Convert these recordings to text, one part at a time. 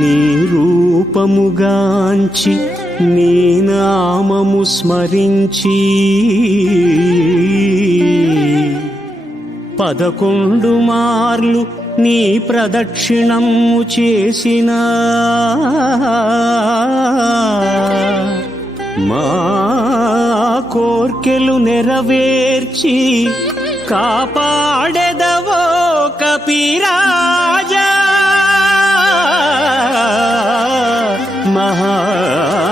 నీ రూపముగాంచి నీ నామము స్మరించి 11 మార్లు నీ ప్రదక్షిణము చేసిన మా కోర్కెలు నెరవేర్చి కాపాడెదవో కపిరాజా మహాతేజా.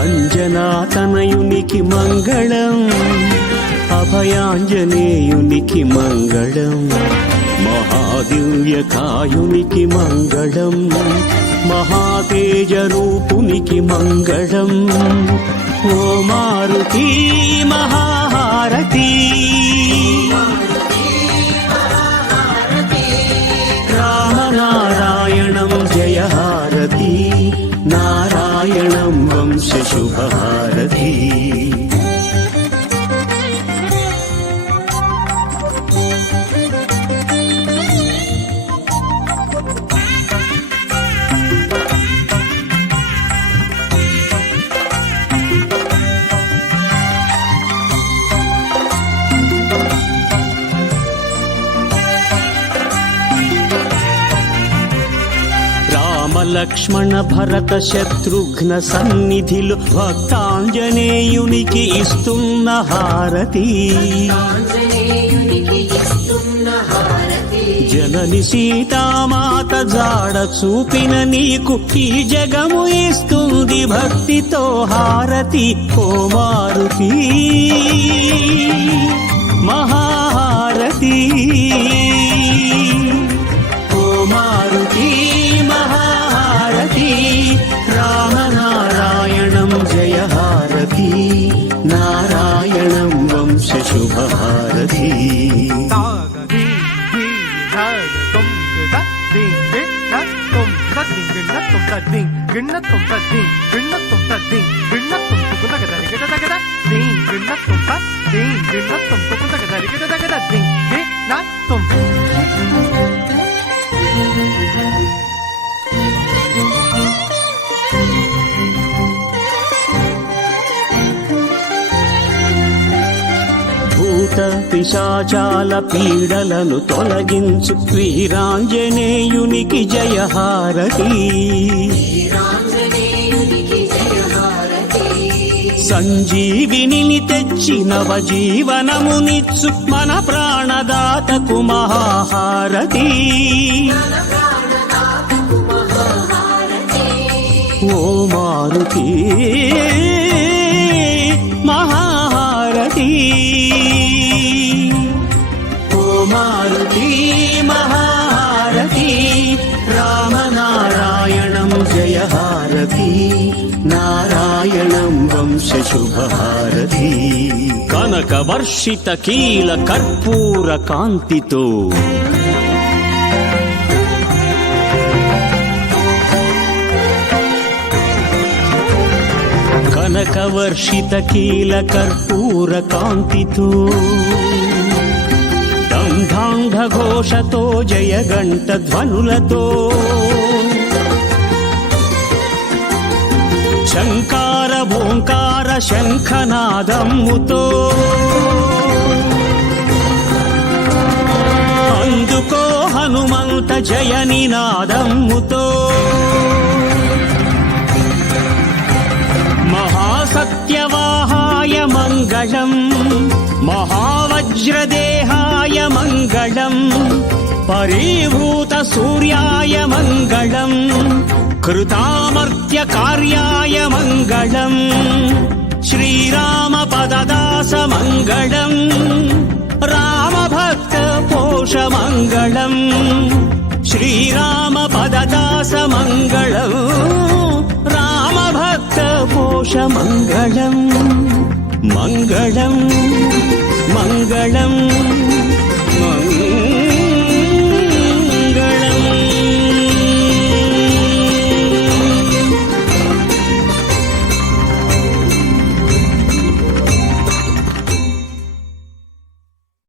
అంజనాతనయునికి మంగళం, అభయాంజనేయునికి మంగళం, మహాదివ్యకాయునికి మంగళం, మహాతేజ రూపునికి మంగళం. ఓ మారుతి మహాహారతి, రామనారాయణం జయహారతి, నారాయణం వంశ శుభహారతి. లక్ష్మణ భరత శత్రుఘ్న సన్నిధిలో భక్తాంజనేయునికి ఇస్తున్న హారతి, జనని సీతామాత జాడ చూపిన నీకు ఈ జగము ఇస్తుంది భక్తితో హారతి. ఓ మారుతి మహాహారతి, ఓ మారుతి రామనారాయణం జయహారతి, నారాయణం వంశ శుభహారతి. భూత పిశాచాల పీడలను తొలగించు వీరాంజనేయునికి జయహారతి, సంజీవిని తెచ్చి నవజీవనమునిచ్చు మన ప్రాణదాతకు మహాహారతి. ఓ మారుతి మహాహారతి, ఓ మారుతి మహాహారతి, రామనారాయణం జయహారతి, నారాయణం వంశ శుభహారతి. కనక వర్షిత కీల కర్పూర కాంతితో కనకవర్షిత కీల కర్పూర కాంతితో దంఢాంఢ ఘోషతో జయగంట ధ్వనులతో శంకార భోంకార శంఖనాదమ్ముతో అందుకో హనుమంత జయ నినాదమ్ముతో మహాసత్యవాహాయ మంగళం, మహావజ్రదేహాయ మంగళం, పరీభూత సూర్యాయ మంగళం, కృతామర్త్య కార్యాయ మంగళం, శ్రీరామ పదదాస మంగళం, రామభక్త मङ्गलम् श्रीरामपददास मङ्गलम् रामभक्तपोष मङ्गलम् मङ्गलम् मङ्गलम्